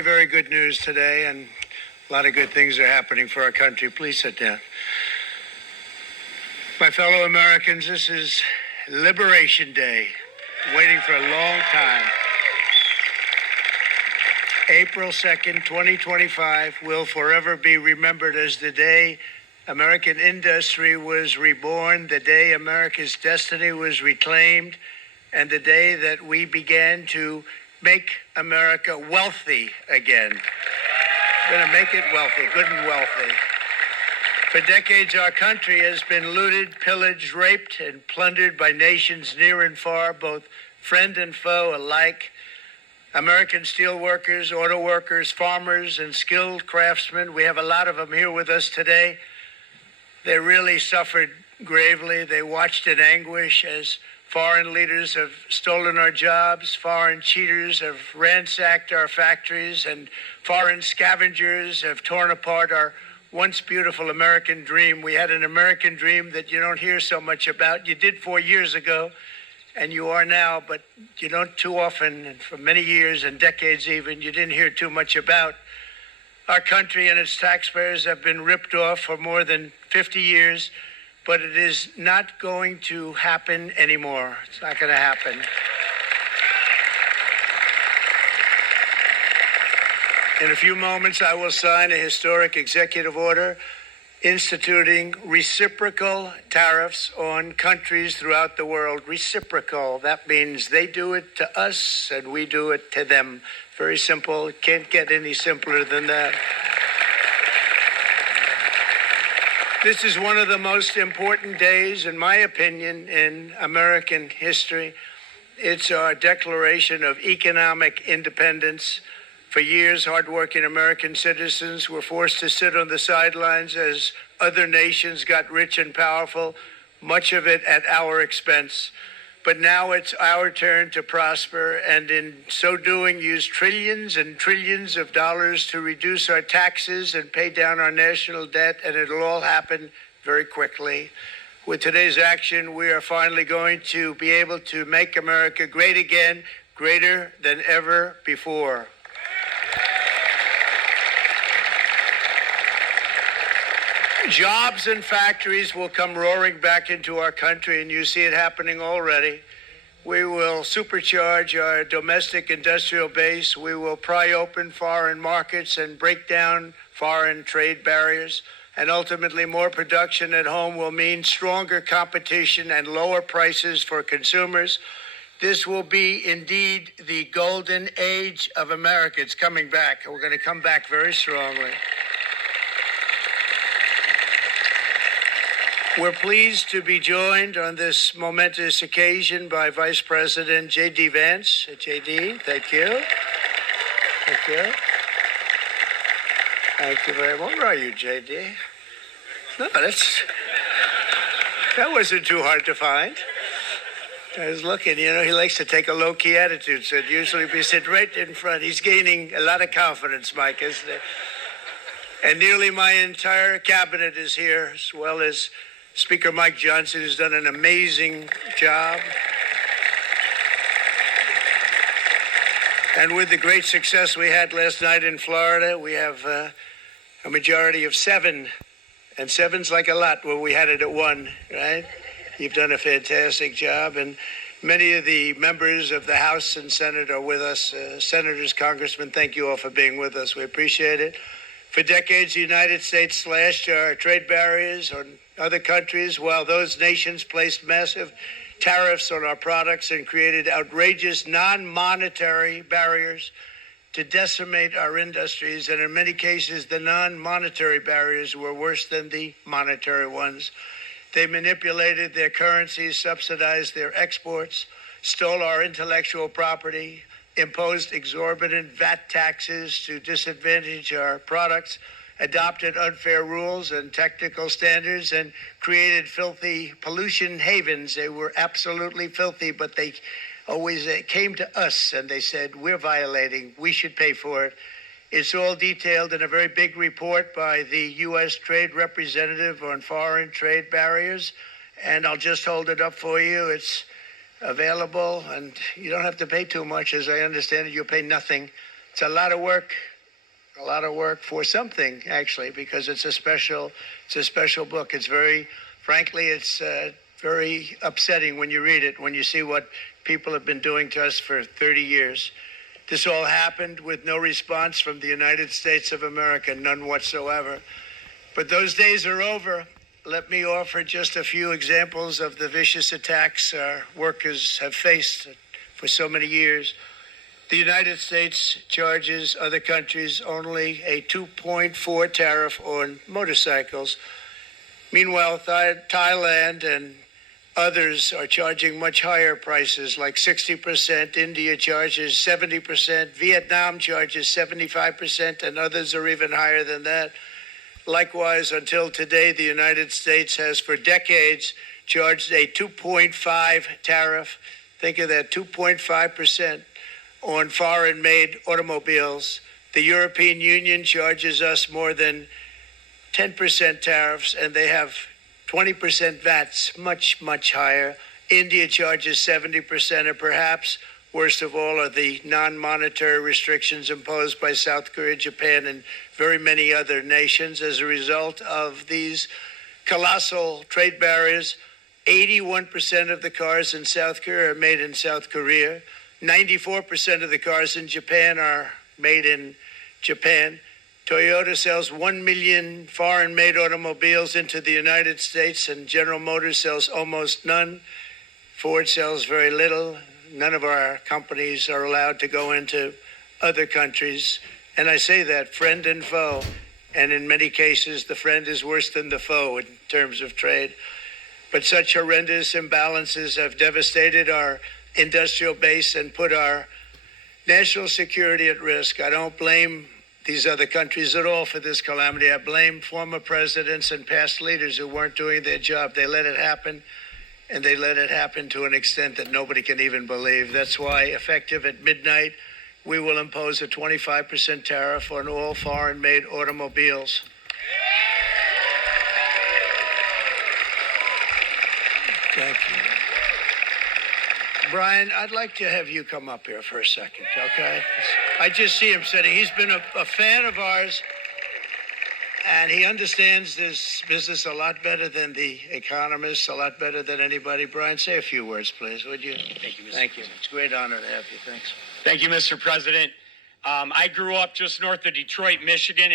Very good news today, and a lot of good things are happening for our country. Please sit down. My fellow Americans, this is Liberation Day, waiting for a long time. April 2nd, 2025 will forever be remembered as the day American industry was reborn, the day America's destiny was reclaimed, and the day that we began to make America wealthy again. Going to make it wealthy, good and wealthy. For decades, our country has been looted, pillaged, raped, and plundered by nations near and far, both friend and foe alike. American steel workers, auto workers, farmers, and skilled craftsmen, we have a lot of them here with us today. They really suffered gravely. They watched in anguish as foreign leaders have stolen our jobs, foreign cheaters have ransacked our factories, and foreign scavengers have torn apart our once beautiful American dream. We had an American dream that you don't hear so much about. You did 4 years ago, and you are now, but you don't too often, and for many years and decades even, you didn't hear too much about. Our country and its taxpayers have been ripped off for more than 50 years, but it is not going to happen anymore. It's not going to happen. In a few moments, I will sign a historic executive order instituting reciprocal tariffs on countries throughout the world. Reciprocal, that means they do it to us and we do it to them. Very simple. It can't get any simpler than that. This is one of the most important days, in my opinion, in American history. It's our declaration of economic independence. For years, hardworking American citizens were forced to sit on the sidelines as other nations got rich and powerful, much of it at our expense. But now it's our turn to prosper, and in so doing, use trillions and trillions of dollars to reduce our taxes and pay down our national debt, and it'll all happen very quickly. With today's action, we are finally going to be able to make America great again, greater than ever before. Jobs and factories will come roaring back into our country, and you see it happening already. We will supercharge our domestic industrial base. We will pry open foreign markets and break down foreign trade barriers. And ultimately, more production at home will mean stronger competition and lower prices for consumers. This will be indeed the golden age of America. It's coming back. We're going to come back very strongly. We're pleased to be joined on this momentous occasion by Vice President J.D. Vance. J.D., thank you. Thank you. Thank you very much. Where are you, J.D.? No, that wasn't too hard to find. I was looking, he likes to take a low-key attitude, so it'd usually be sit right in front. He's gaining a lot of confidence, Mike, isn't it? And nearly my entire cabinet is here, as well as Speaker Mike Johnson, who's done an amazing job. And with the great success we had last night in Florida, we have a majority of 7. And 7's like a lot where we had it at 1, right? You've done a fantastic job. And many of the members of the House and Senate are with us. Senators, Congressmen, thank you all for being with us. We appreciate it. For decades, the United States slashed our trade barriers on other countries, while those nations placed massive tariffs on our products and created outrageous non-monetary barriers to decimate our industries. And in many cases, the non-monetary barriers were worse than the monetary ones. They manipulated their currencies, subsidized their exports, stole our intellectual property, imposed exorbitant VAT taxes to disadvantage our products, adopted unfair rules and technical standards, and created filthy pollution havens. They were absolutely filthy, but they always came to us and they said, we're violating, we should pay for it. It's all detailed in a very big report by the U.S. Trade Representative on foreign trade barriers, and I'll just hold it up for you. It's available, and you don't have to pay too much. As I understand it, you'll pay nothing. It's a lot of work for something, actually, because it's a special book. It's frankly, it's very upsetting when you read it, when you see what people have been doing to us for 30 years. This all happened with no response from the United States of America, none whatsoever. But those days are over. Let me offer just a few examples of the vicious attacks our workers have faced for so many years. The United States charges other countries only a 2.4 tariff on motorcycles. Meanwhile, Thailand and others are charging much higher prices, like 60%. India charges 70%. Vietnam charges 75%, and others are even higher than that. Likewise, until today, the United States has for decades charged a 2.5 tariff. Think of that, 2.5% on foreign-made automobiles. The European Union charges us more than 10% tariffs, and they have 20% VATs, much, much higher. India charges 70%, and perhaps worst of all are the non-monetary restrictions imposed by South Korea, Japan, and very many other nations. As a result of these colossal trade barriers, 81% of the cars in South Korea are made in South Korea. 94% of the cars in Japan are made in Japan. Toyota sells 1 million foreign-made automobiles into the United States, and General Motors sells almost none. Ford sells very little. None of our companies are allowed to go into other countries. And I say that, friend and foe. And in many cases, the friend is worse than the foe in terms of trade. But such horrendous imbalances have devastated our industrial base and put our national security at risk. I don't blame these other countries at all for this calamity. I blame former presidents and past leaders who weren't doing their job. They let it happen, and they let it happen to an extent that nobody can even believe. That's why, effective at midnight, we will impose a 25% tariff on all foreign-made automobiles. Thank you. Brian, I'd like to have you come up here for a second, okay? I just see him sitting. He's been a fan of ours, and he understands this business a lot better than the economists, a lot better than anybody. Brian, say a few words, please, would you? Thank you, Mr. Thank you. President. It's a great honor to have you. Thanks. Thank you, Mr. President. I grew up just north of Detroit, Michigan.